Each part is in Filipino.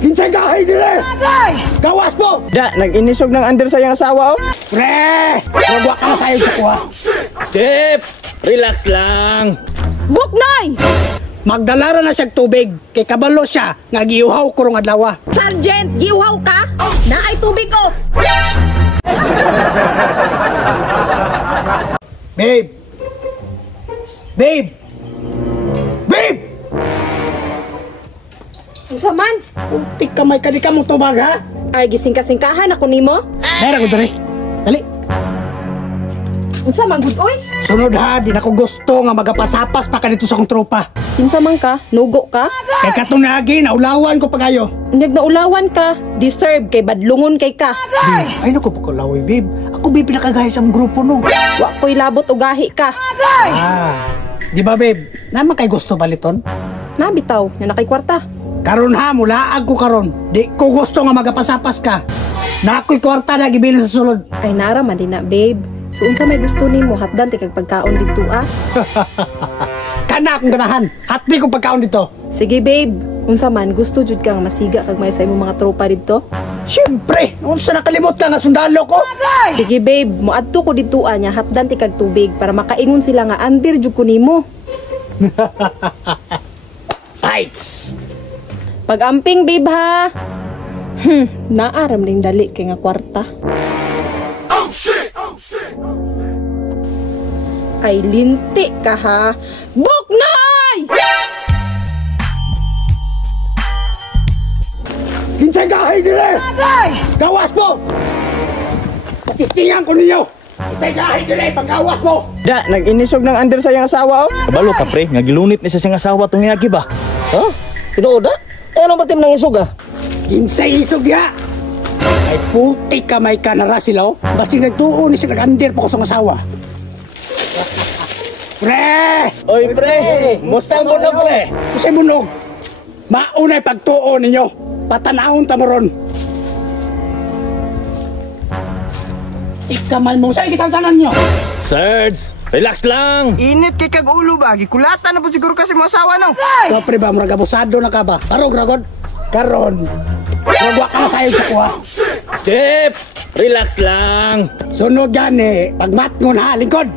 Kinsay gahay dire! Agay! Gawas po! Da, nag-inisog ng under sa iyang asawa, oh. Pre! Nagwa ka na tayo sa kuha. Chip! Relax lang. Buknoy! Magdalara na siyang tubig. Kay kabalo siya, nga giuhaw kurong adlaw. Sergeant, giuhaw ka? Naay tubig ko! Babe! Babe! Babe! Unsa man? Untik kamay ka di ka mong tubag, ha? Ay, gisingka-singkahan ako nimo. Meron ko dali. Dali. Unsa man gud oy? Sunod ha, di na ko gusto nga magapasapas pa ka dito sa kong tropa. Kinsa man ka? Nugo ka? Kay katunagi, naulawan ko pagayo. Nag naulawan ka, deserve kay badlungon kay ka. Babe, ay naku po kalawi, babe. Ako babe pinakagaya sa grupo no. Wa ko'y labot o gahi ka. Ah, di ba babe? Naman kay gusto baliton? Nabitaw, na nakay kwarta. Karon ha, mulaag ko karon. Di ko gusto nga magapasapas ka. Na ako'y kwarta na gibilin sa sulod. Ay nara man din na, babe. So unsa may gusto nimo hatdan ti kag pagkaon dito ah? Kana akong ganahan. Hatdi ko pagkaon dito. Sige babe, unsa man gusto jud kang masiga kag may sa imong mga tropa dito? Siyempre, unsa nakalimot ka nga sundalo ko? Sige babe, moadto ko dito nya hatdan ti kag tubig para makaingon sila nga andir jud ko nimo. Fights! Pag-amping babe ha. Naaram ning dali kay nga kwarta. Ay linti ka ha. Buknoy! Kinsay gahay dire! Agay! Gawas mo! Patistingan ko ninyo! Kinsay gahay dire! Paggawas mo! Da, nag-inisog ng under sa iyang asawa, oh. Kabalo ka pre, nga gilunit ni sa siyang asawa tong yagi ba? Ha? Tinuod ha? Ano ba tim nang isog ah? Kinsay isog ya! Ay puti kamay ka na ra sila, oh. Basta nagtuon ni sila nag-under pa ko sa asawa. Pre! Oy pre! Musta ang bunog pre? Kusay bunog! Maunay pagtuon ninyo! Patanahon tamaron! Ikamal mo sa ikitagtanan nyo! Sarge! Relax lang! Init kay kag ulo ba? Gikulatan na po siguro kasi mo asawa, no? So pre ba, murag abusado na ka ba? Parog ragod! Karon! Nagwa ka na tayo sa kuha! Chip! Relax lang! Sunod yan eh! Pagmatngon ha! Lingkod!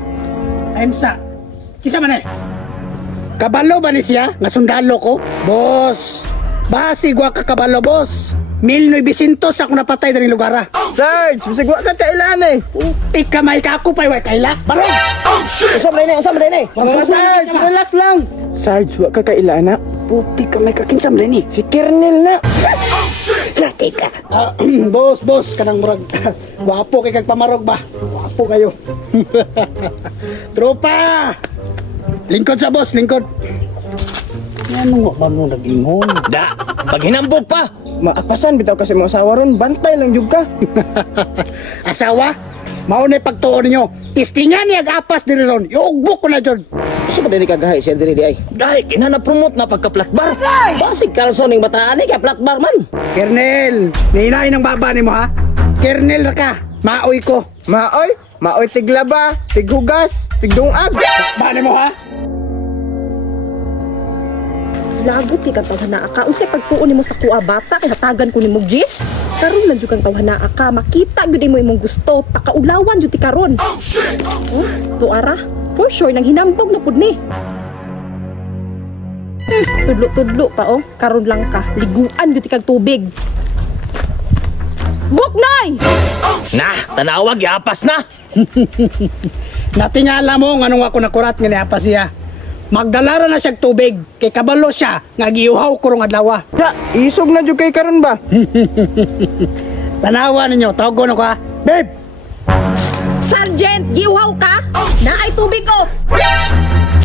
Taimsa! Kisa man eh! Kabalo ba ni siya? Nga sundalo ko? Boss! Basi gwa ka kabalo, boss! 1900 ako napatay na lugar ha! Sarge, masigwa ka kailan eh. Tik kamay ka ako pa iway kaila! Barog! Usap na ini. Sarge, relax lang. Sarge, wa ka kailana. Puti kamay ka kinsam na ni! Si Kernel na. Lati ka! Boss! Kanang murag! Wapo kay kag pamarog ba? Wapo kayo! Tropa! Lingkod sa boss, lingkod! Ano nga ba nung nag-ingon? Da! Pag hinambog pa! Maapasan bitaw kasi mo asawa ron, bantay lang jud ka. Asawa? Maunay pagtuon ninyo. Tistingan niya apas diri ron. Iugbok ko na dyan. Kasi ba dili ka gahay siya diri di ay? Gahay, kinana-promote na pagka-platbar. Basig kalson ng bataan ni kay platbar man. Kernel, ninain ng baba ni mo ha? Kernel ra ka. Maoy ko. Maoy tiglaba, tighugas, tigdungag. Ba ni mo ha? Lagot kay kang tawhanaa ka. Unsay pagtuon nimo sa kuha bata kay hatagan ko nimo jis. Karon lang jud kang tawhanaa ka. Makita gyud mo imong gusto. Pakaulawan jud ti karon. Oh, tuara. For sure nang hinambog na pud ni. Tudlo-tudlo pa oh. Karon lang ka. Liguan jud ti kag tubig. Buknoy! Nah, tanawag yapas na. Natingala mo nga nung ako nakurat nga niya pa siya. Magdalara na siyang tubig. Kay kabalo siya nga giuhaw kurong adlaw. Da, isog na jud kay karon ba? Tanawa ninyo, tawagon ako ha. Babe! Sergeant, giuhaw ka? Naay tubig ko.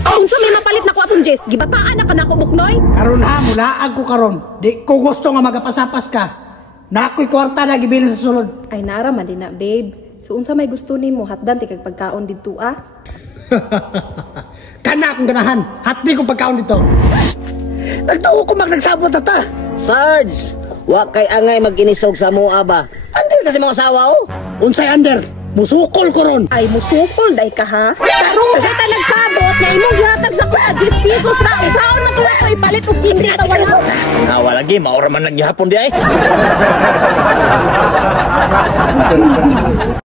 Unsa may mapalit na ko atong jis? Gibataan na ka nako Buknoy? Karon ha, mulaag ko karon. Di ko gusto nga magapasapas ka. Na ako'y kwarta na gibilin sa sulod. Ay nara man din na, babe. So unsa may gusto nimo hatdan ti kag pagkaon didto ah? Kana akong ganahan. Hati ko pagkaon dito. Nagtuo ko nagsabot na ta. Sarge, wa kay angay mag-inisog sa mua ba? Andil kasi mga asawa oh. Unsay under? Musukol ko ron. Ay musukol day ka ha? Karon! Unsay ta nagsabot nga imong gihatag sa kuha 10 pesos ra. Unsaon man tuwa ko ipalit og hindi ta wala. Nawa lagi, maura man naghihapon di ay.